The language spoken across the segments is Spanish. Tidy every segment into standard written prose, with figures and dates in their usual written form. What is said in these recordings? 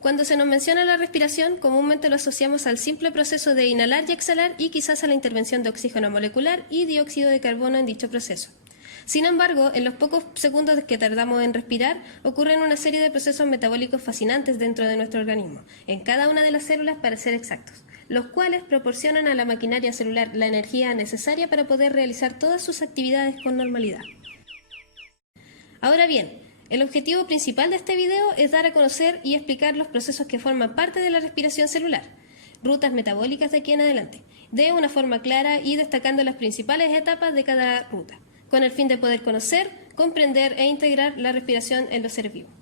Cuando se nos menciona la respiración, comúnmente lo asociamos al simple proceso de inhalar y exhalar y quizás a la intervención de oxígeno molecular y dióxido de carbono en dicho proceso. Sin embargo, en los pocos segundos que tardamos en respirar, ocurren una serie de procesos metabólicos fascinantes dentro de nuestro organismo, en cada una de las células para ser exactos, los cuales proporcionan a la maquinaria celular la energía necesaria para poder realizar todas sus actividades con normalidad. Ahora bien, el objetivo principal de este video es dar a conocer y explicar los procesos que forman parte de la respiración celular, rutas metabólicas de aquí en adelante, de una forma clara y destacando las principales etapas de cada ruta, con el fin de poder conocer, comprender e integrar la respiración en los seres vivos.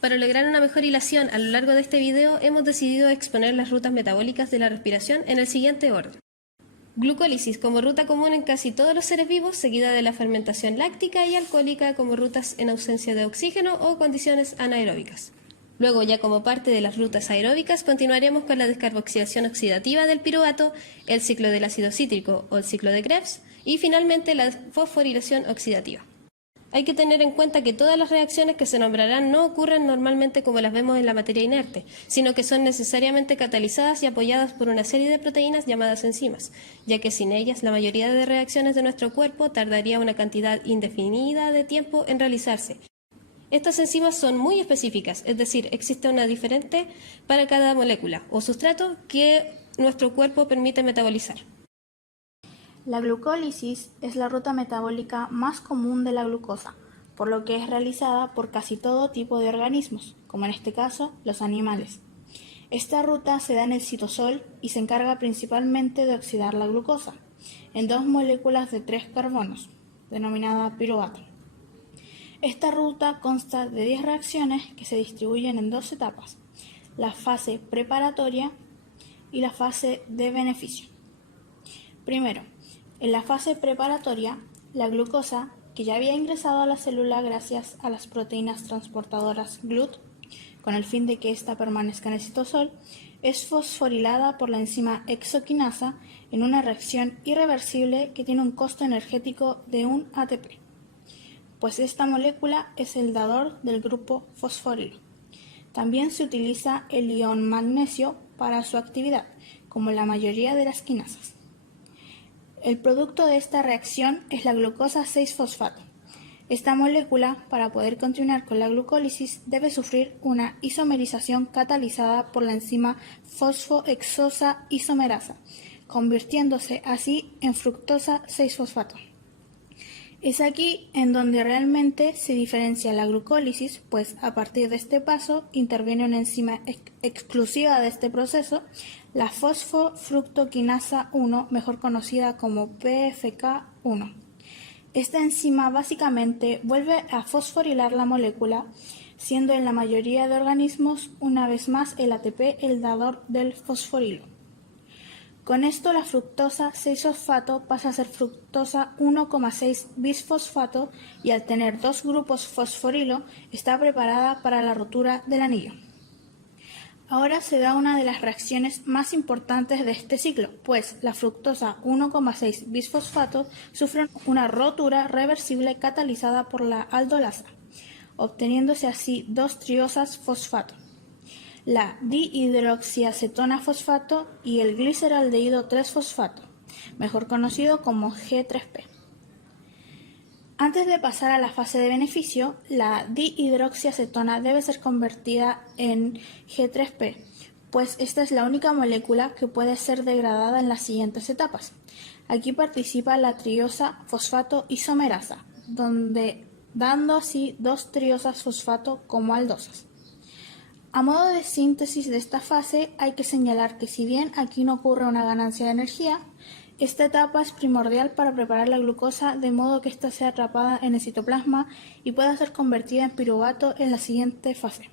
Para lograr una mejor hilación a lo largo de este video, hemos decidido exponer las rutas metabólicas de la respiración en el siguiente orden. Glucólisis como ruta común en casi todos los seres vivos, seguida de la fermentación láctica y alcohólica como rutas en ausencia de oxígeno o condiciones anaeróbicas. Luego, ya como parte de las rutas aeróbicas, continuaremos con la descarboxilación oxidativa del piruvato, el ciclo del ácido cítrico o el ciclo de Krebs y finalmente la fosforilación oxidativa. Hay que tener en cuenta que todas las reacciones que se nombrarán no ocurren normalmente como las vemos en la materia inerte, sino que son necesariamente catalizadas y apoyadas por una serie de proteínas llamadas enzimas, ya que sin ellas la mayoría de reacciones de nuestro cuerpo tardaría una cantidad indefinida de tiempo en realizarse. Estas enzimas son muy específicas, es decir, existe una diferente para cada molécula o sustrato que nuestro cuerpo permite metabolizar. La glucólisis es la ruta metabólica más común de la glucosa, por lo que es realizada por casi todo tipo de organismos, como en este caso los animales. Esta ruta se da en el citosol y se encarga principalmente de oxidar la glucosa, en dos moléculas de 3 carbonos, denominada piruvato. Esta ruta consta de 10 reacciones que se distribuyen en dos etapas, la fase preparatoria y la fase de beneficio. Primero, en la fase preparatoria, la glucosa, que ya había ingresado a la célula gracias a las proteínas transportadoras GLUT, con el fin de que ésta permanezca en el citosol, es fosforilada por la enzima hexoquinasa en una reacción irreversible que tiene un costo energético de 1 ATP, pues esta molécula es el dador del grupo fosforilo. También se utiliza el ion magnesio para su actividad, como la mayoría de las quinasas. El producto de esta reacción es la glucosa 6-fosfato. Esta molécula, para poder continuar con la glucólisis, debe sufrir una isomerización catalizada por la enzima fosfohexosa isomerasa, convirtiéndose así en fructosa 6-fosfato. Es aquí en donde realmente se diferencia la glucólisis, pues a partir de este paso interviene una enzima exclusiva de este proceso, la fosfofructoquinasa 1, mejor conocida como PFK1. Esta enzima básicamente vuelve a fosforilar la molécula, siendo en la mayoría de organismos una vez más el ATP el dador del fosforilo. Con esto la fructosa 6-fosfato pasa a ser fructosa 1,6 bisfosfato y al tener dos grupos fosforilo está preparada para la rotura del anillo. Ahora se da una de las reacciones más importantes de este ciclo, pues la fructosa 1,6 bisfosfato sufre una rotura reversible catalizada por la aldolasa, obteniéndose así dos triosas fosfato, la dihidroxiacetona fosfato y el gliceraldehído 3-fosfato, mejor conocido como G3P. Antes de pasar a la fase de beneficio, la dihidroxiacetona debe ser convertida en G3P, pues esta es la única molécula que puede ser degradada en las siguientes etapas. Aquí participa la triosa fosfato isomerasa, dando así dos triosas fosfato como aldosas. A modo de síntesis de esta fase, hay que señalar que si bien aquí no ocurre una ganancia de energía, esta etapa es primordial para preparar la glucosa de modo que ésta sea atrapada en el citoplasma y pueda ser convertida en piruvato en la siguiente fase.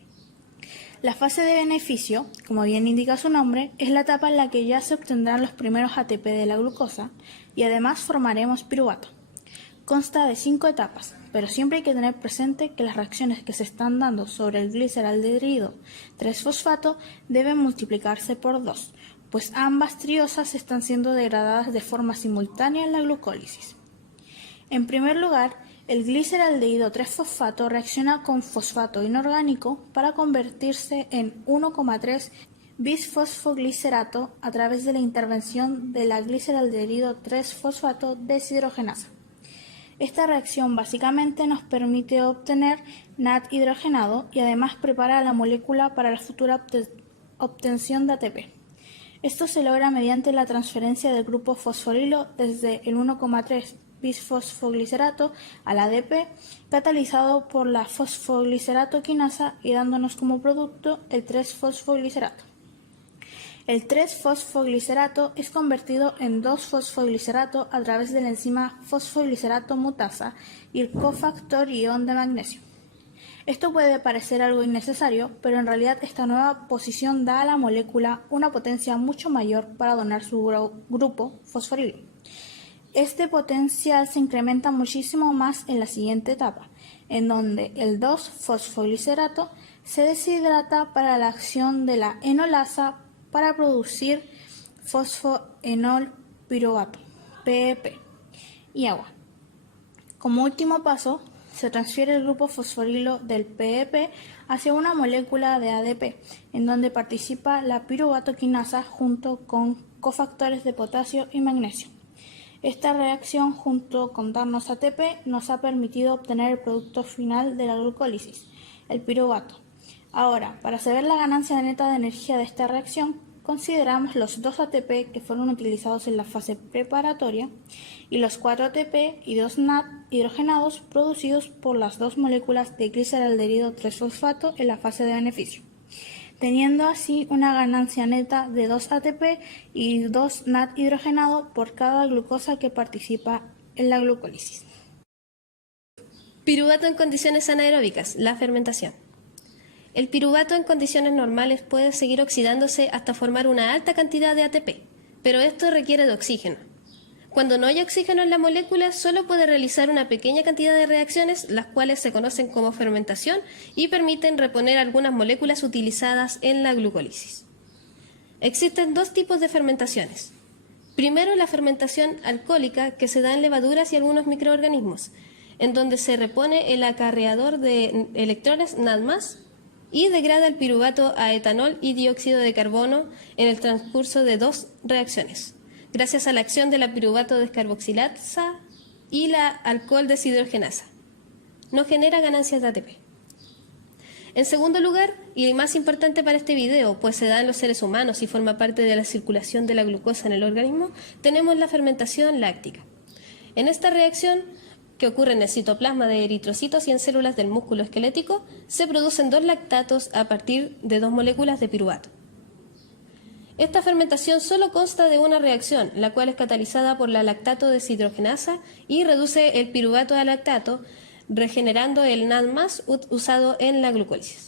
La fase de beneficio, como bien indica su nombre, es la etapa en la que ya se obtendrán los primeros ATP de la glucosa y además formaremos piruvato. Consta de 5 etapas, pero siempre hay que tener presente que las reacciones que se están dando sobre el gliceraldehído 3-fosfato deben multiplicarse por 2, pues ambas triosas están siendo degradadas de forma simultánea en la glucólisis. En primer lugar, El gliceraldehído 3-fosfato reacciona con fosfato inorgánico para convertirse en 1,3 bisfosfoglicerato a través de la intervención de la gliceraldehído 3-fosfato deshidrogenasa. Esta reacción básicamente nos permite obtener NAD hidrogenado y además prepara la molécula para la futura obtención de ATP. Esto se logra mediante la transferencia del grupo fosforilo desde el 1,3 bisfosfoglicerato al ADP, catalizado por la fosfoglicerato quinasa y dándonos como producto el 3-fosfoglicerato. El 3-fosfoglicerato es convertido en 2-fosfoglicerato a través de la enzima fosfoglicerato mutasa y el cofactor ion de magnesio. Esto puede parecer algo innecesario, pero en realidad esta nueva posición da a la molécula una potencia mucho mayor para donar su grupo fosforilo. Este potencial se incrementa muchísimo más en la siguiente etapa, en donde el 2-fosfoglicerato se deshidrata para la acción de la enolasa para producir fosfoenolpiruvato, PEP, y agua. Como último paso, se transfiere el grupo fosforilo del PEP hacia una molécula de ADP, en donde participa la piruvato quinasa junto con cofactores de potasio y magnesio. Esta reacción, junto con darnos ATP, nos ha permitido obtener el producto final de la glucólisis, el piruvato. Ahora, para saber la ganancia neta de energía de esta reacción, consideramos los 2 ATP que fueron utilizados en la fase preparatoria y los 4 ATP y 2 NAD hidrogenados producidos por las 2 moléculas de gliceraldehído 3-fosfato en la fase de beneficio, teniendo así una ganancia neta de 2 ATP y 2 NAD hidrogenado por cada glucosa que participa en la glucólisis. Piruvato en condiciones anaeróbicas, la fermentación. El piruvato en condiciones normales puede seguir oxidándose hasta formar una alta cantidad de ATP, pero esto requiere de oxígeno. Cuando no hay oxígeno en la molécula, solo puede realizar una pequeña cantidad de reacciones, las cuales se conocen como fermentación y permiten reponer algunas moléculas utilizadas en la glucólisis. Existen 2 tipos de fermentaciones. Primero, la fermentación alcohólica, que se da en levaduras y algunos microorganismos, en donde se repone el acarreador de electrones NAD+, y degrada el piruvato a etanol y dióxido de carbono en el transcurso de 2 reacciones, gracias a la acción de la piruvato descarboxilasa y la alcohol deshidrogenasa. No genera ganancias de ATP. En segundo lugar, y más importante para este video, pues se da en los seres humanos y forma parte de la circulación de la glucosa en el organismo, tenemos la fermentación láctica. En esta reacción, que ocurre en el citoplasma de eritrocitos y en células del músculo esquelético, se producen 2 lactatos a partir de 2 moléculas de piruvato. Esta fermentación solo consta de una reacción, la cual es catalizada por la lactato deshidrogenasa y reduce el piruvato a lactato, regenerando el NAD+ usado en la glucólisis.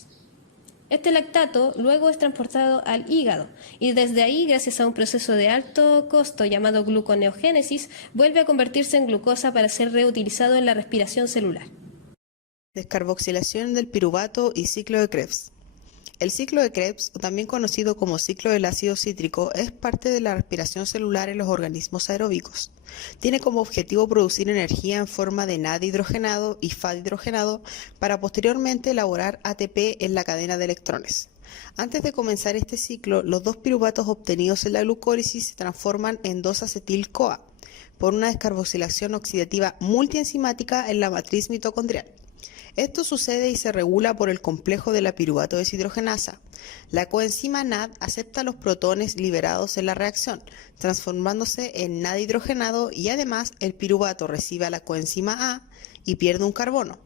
Este lactato luego es transportado al hígado y desde ahí, gracias a un proceso de alto costo llamado gluconeogénesis, vuelve a convertirse en glucosa para ser reutilizado en la respiración celular. Descarboxilación del piruvato y ciclo de Krebs. El ciclo de Krebs, también conocido como ciclo del ácido cítrico, es parte de la respiración celular en los organismos aeróbicos. Tiene como objetivo producir energía en forma de NAD hidrogenado y FAD hidrogenado para posteriormente elaborar ATP en la cadena de electrones. Antes de comenzar este ciclo, los 2 piruvatos obtenidos en la glucólisis se transforman en 2-acetil-CoA por una descarboxilación oxidativa multienzimática en la matriz mitocondrial. Esto sucede y se regula por el complejo de la piruvato deshidrogenasa. La coenzima NAD acepta los protones liberados en la reacción, transformándose en NAD hidrogenado y además el piruvato recibe a la coenzima A y pierde un carbono,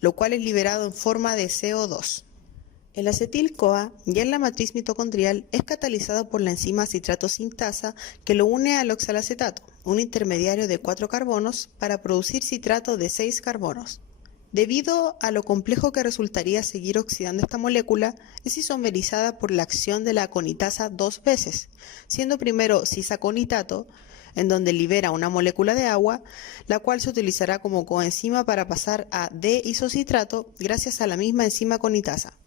lo cual es liberado en forma de CO2. El acetil-CoA, ya en la matriz mitocondrial, es catalizado por la enzima citrato sintasa que lo une al oxalacetato, un intermediario de 4 carbonos, para producir citrato de 6 carbonos. Debido a lo complejo que resultaría seguir oxidando esta molécula, es isomerizada por la acción de la aconitasa 2 veces, siendo primero cisaconitato, en donde libera una molécula de agua, la cual se utilizará como coenzima para pasar a D-isocitrato gracias a la misma enzima conitasa.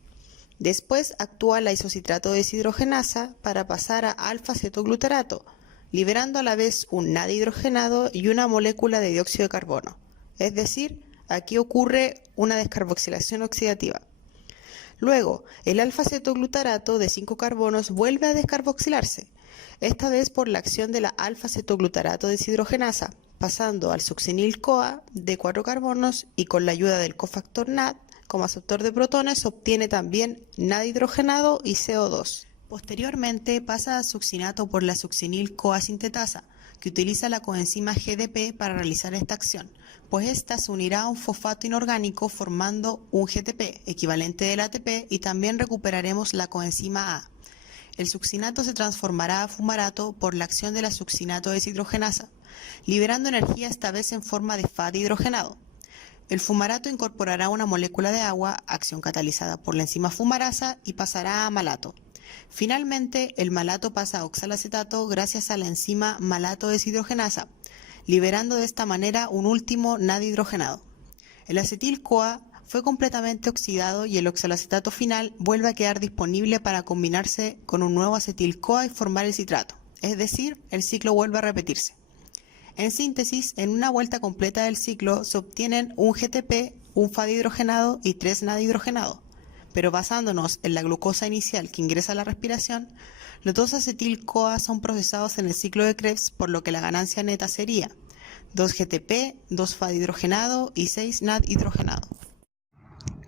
Después actúa la isocitrato deshidrogenasa para pasar a alfa-cetoglutarato, liberando a la vez un NAD hidrogenado y una molécula de dióxido de carbono, es decir, Aquí ocurre una descarboxilación oxidativa. Luego, el alfa-cetoglutarato de 5 carbonos vuelve a descarboxilarse, esta vez por la acción de la alfa-cetoglutarato deshidrogenasa, pasando al succinil-CoA de 4 carbonos y con la ayuda del cofactor NAD como aceptor de protones obtiene también NAD hidrogenado y CO2. Posteriormente pasa a succinato por la succinil-CoA sintetasa, que utiliza la coenzima GDP para realizar esta acción, pues ésta se unirá a un fosfato inorgánico formando un GTP, equivalente del ATP, y también recuperaremos la coenzima A. El succinato se transformará a fumarato por la acción de la succinato deshidrogenasa, liberando energía esta vez en forma de FAD hidrogenado. El fumarato incorporará una molécula de agua, acción catalizada por la enzima fumarasa, y pasará a malato. Finalmente, el malato pasa a oxalacetato gracias a la enzima malato deshidrogenasa, liberando de esta manera un último NAD hidrogenado. El acetil-CoA fue completamente oxidado y el oxalacetato final vuelve a quedar disponible para combinarse con un nuevo acetil-CoA y formar el citrato, es decir, el ciclo vuelve a repetirse. En síntesis, en una vuelta completa del ciclo se obtienen un GTP, un FAD hidrogenado y 3 NAD hidrogenados. Pero basándonos en la glucosa inicial que ingresa a la respiración, los 2 acetil-CoA son procesados en el ciclo de Krebs, por lo que la ganancia neta sería 2 GTP, 2 FAD hidrogenado y 6 NAD hidrogenado.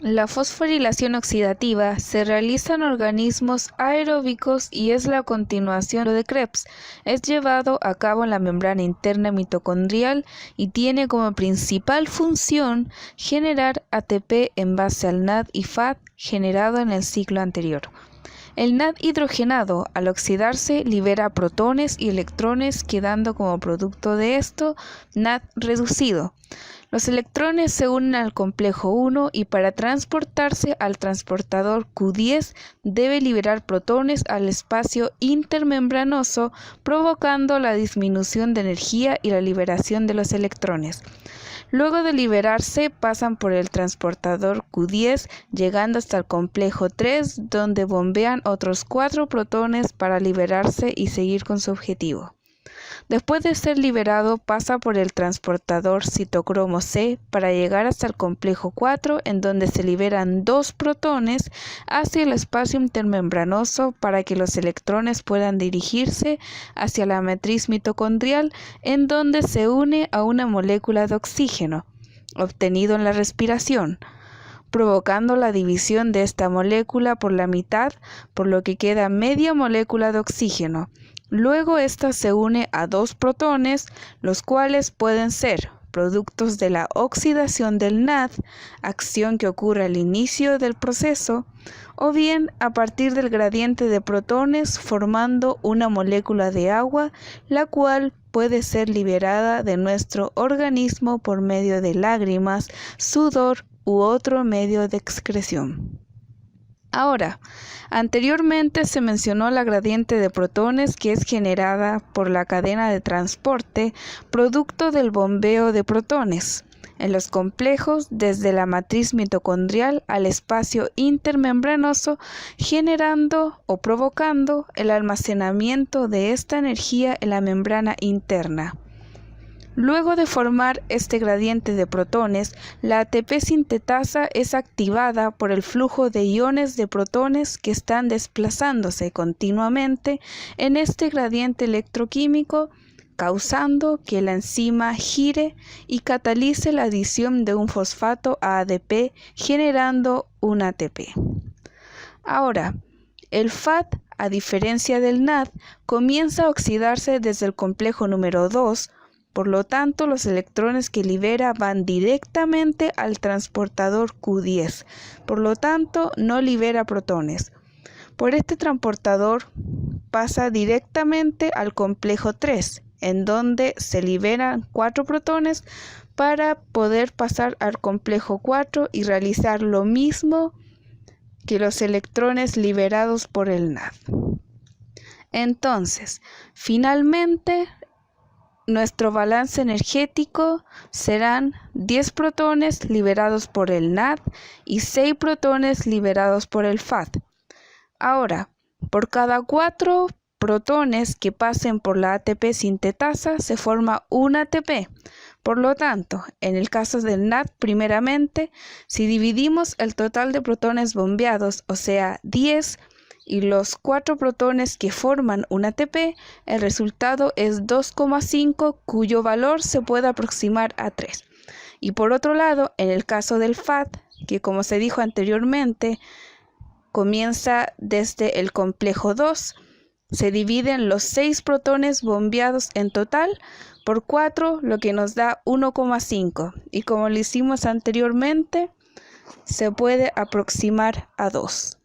La fosforilación oxidativa se realiza en organismos aeróbicos y es la continuación de Krebs. Es llevado a cabo en la membrana interna mitocondrial y tiene como principal función generar ATP en base al NAD y FAD generado en el ciclo anterior. El NAD hidrogenado, al oxidarse, libera protones y electrones, quedando como producto de esto NAD reducido. Los electrones se unen al complejo 1 y para transportarse al transportador Q10 debe liberar protones al espacio intermembranoso, provocando la disminución de energía y la liberación de los electrones. Luego de liberarse pasan por el transportador Q10 llegando hasta el complejo 3 donde bombean otros 4 protones para liberarse y seguir con su objetivo. Después de ser liberado pasa por el transportador citocromo C para llegar hasta el complejo 4 en donde se liberan 2 protones hacia el espacio intermembranoso para que los electrones puedan dirigirse hacia la matriz mitocondrial en donde se une a una molécula de oxígeno obtenido en la respiración, provocando la división de esta molécula por la mitad, por lo que queda media molécula de oxígeno. Luego ésta se une a 2 protones, los cuales pueden ser productos de la oxidación del NAD, acción que ocurre al inicio del proceso, o bien a partir del gradiente de protones formando una molécula de agua, la cual puede ser liberada de nuestro organismo por medio de lágrimas, sudor u otro medio de excreción. Ahora, anteriormente se mencionó la gradiente de protones que es generada por la cadena de transporte producto del bombeo de protones en los complejos desde la matriz mitocondrial al espacio intermembranoso, generando o provocando el almacenamiento de esta energía en la membrana interna. Luego de formar este gradiente de protones, la ATP sintetasa es activada por el flujo de iones de protones que están desplazándose continuamente en este gradiente electroquímico, causando que la enzima gire y catalice la adición de un fosfato a ADP, generando un ATP. Ahora, el FAD, a diferencia del NAD, comienza a oxidarse desde el complejo número 2. Por lo tanto, los electrones que libera van directamente al transportador Q10. Por lo tanto, no libera protones. Por este transportador pasa directamente al complejo 3, en donde se liberan 4 protones para poder pasar al complejo 4 y realizar lo mismo que los electrones liberados por el NAD. Entonces, finalmente, nuestro balance energético serán 10 protones liberados por el NAD y 6 protones liberados por el FAD. Ahora, por cada 4 protones que pasen por la ATP sintetasa se forma un ATP, Por lo tanto, en el caso del NAD, primeramente, si dividimos el total de protones bombeados, o sea, 10, y los 4 protones que forman un ATP, el resultado es 2,5, cuyo valor se puede aproximar a 3. Y por otro lado, en el caso del FAD, que como se dijo anteriormente, comienza desde el complejo 2, se dividen los 6 protones bombeados en total por 4, lo que nos da 1,5. Y como lo hicimos anteriormente, se puede aproximar a 2.